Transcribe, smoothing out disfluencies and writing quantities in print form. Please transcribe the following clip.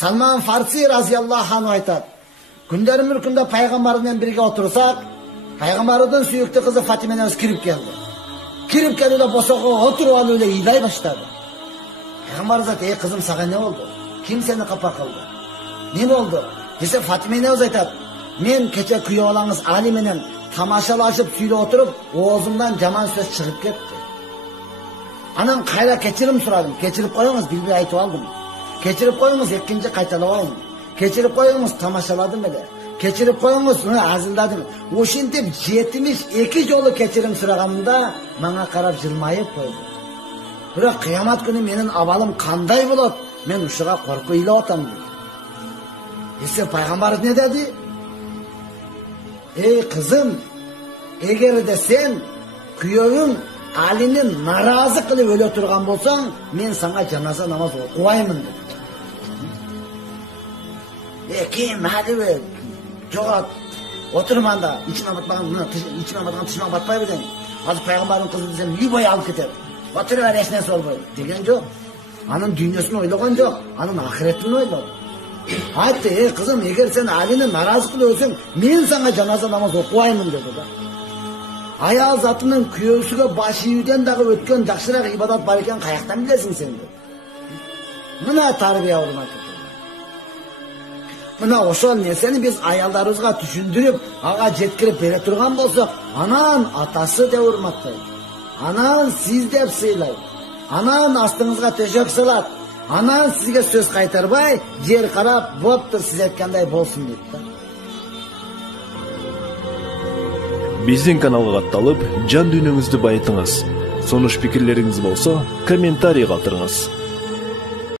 Salman Farsi razıyallahu anh aytат. Күндөрүн bir күндө пайгамбар менен бирге отурсак, пайгамбардын сүйүктүү кызы Фатима энебиз кирип келди. Кирип келип эле босого отуруп алып эле ыйлай баштады. Пайгамбар айтат: "Ey кызым, сага не болду? Ким сени капа кылды? Не болду?" Десе Фатима энебиз айтат: "Мен кече күйөө балаңыз Али менен тамашалашып сүйлөп отуруп, оозумдан жаман сөз чыгып кетти. Анан кайра кечирим сурадым. Кечирип коюңуз, билбей айтып алдым. Кечирип коюңуз, экинчи кайталабайм. Кечирип коюңуз, тамашаладым эле. Кечирип коюңуз, азылдадым. Ошентип 72 жолу кечирим сураганымда мага карап жылмайып койду. Бирок кыямат күнү менин абалым кандай болот? Мен ушуга коркуп ыйлап атам" дейт. Десе пайгамбар не деди? "Ey кызым, эгерде сен күйөөң Алини наразы кылып өлө турган болсоң, мен сага жаназа намаз окубаймын" dedi. Kim hadi jog'at o'tirmanda içime batmagan tishime batmaydi degan. Hozir payg'ambarning qizi desam, uy bo'yi olib ketadi. O'tiraver, hech narsa bo'lmaydi degan yo'q. Aning dunyosini o'ylagan yo'q, aning oxiratini o'yladi. Aytdi: "Ey qizim, agar sen Alini narozi qilib o'lsang, men senga janoza namoz o'qiyman" dedi. Ayol zotining kuyovisiga boshi uydan dag'i o'tgan yaxshiroq ibodat bor ekan, qayoqdan bilasan sen dedi. Mana tarbiya o'rnatdi. Mına oşol neseni biz ayallarımızga düşündürüp, ağa jetkirip bere turgan bolsak, anan atası de urmatlaydı. Anan siz dep sıylaydı. Anan astыңызга төшөк салат. Anan sizge söz kaytarbay, yer karap, boptur siz etkenday bolsun deydi. Биздин каналга катталып, жан дүйнөңүздү байытыңыз. Сонуш пикирлериңиз болсо, комментарий калтырыңыз.